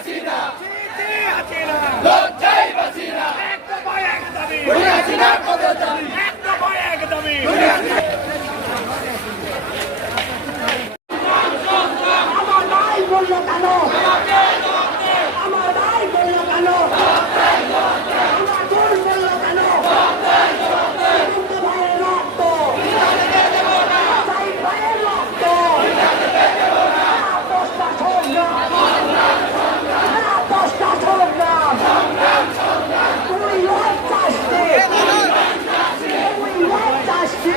হাসিনা লজ্জাই বাঁচি না এক দফায় এক দাবি হাসিনা কত দাবি এক দফায় এক দাবি আমার ভাই বলল কেন আমার ভাই বলল কেন আমার বোন বলল কেন ভাইয়ের রক্ত ভাইয়ের রক্ত দশটা সংগ্রাম তুই লজ্জাসী তুই লজ্জাসী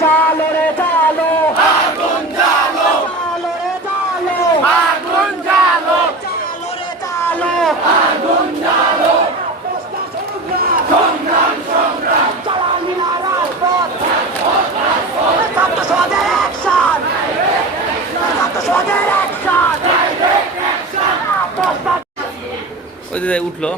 চালো রে চালো আগুন জ্বালো চালো রে চালো আগুন জ্বালো চালো রে চালো আগুন জ্বালো দশটা সংগ্রাম সংগ্রাম সংগ্রাম চালালি না রাজপথ ছাত্র সমাজের অ্যাকশন ছাত্র সমাজের অ্যাকশন দশটা ওই যে উঠলো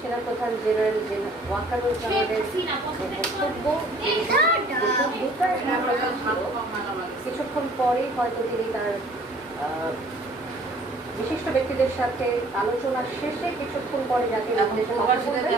সেনাপ্রধান জেনারেল ওয়াকারুজ্জামানের কিছুক্ষণ পরেই হয়তো তিনি তার বিশিষ্ট ব্যক্তিদের সাথে আলোচনা শেষে কিছুক্ষণ পরে জাতির উদ্দেশ্যে কথা বলবেন।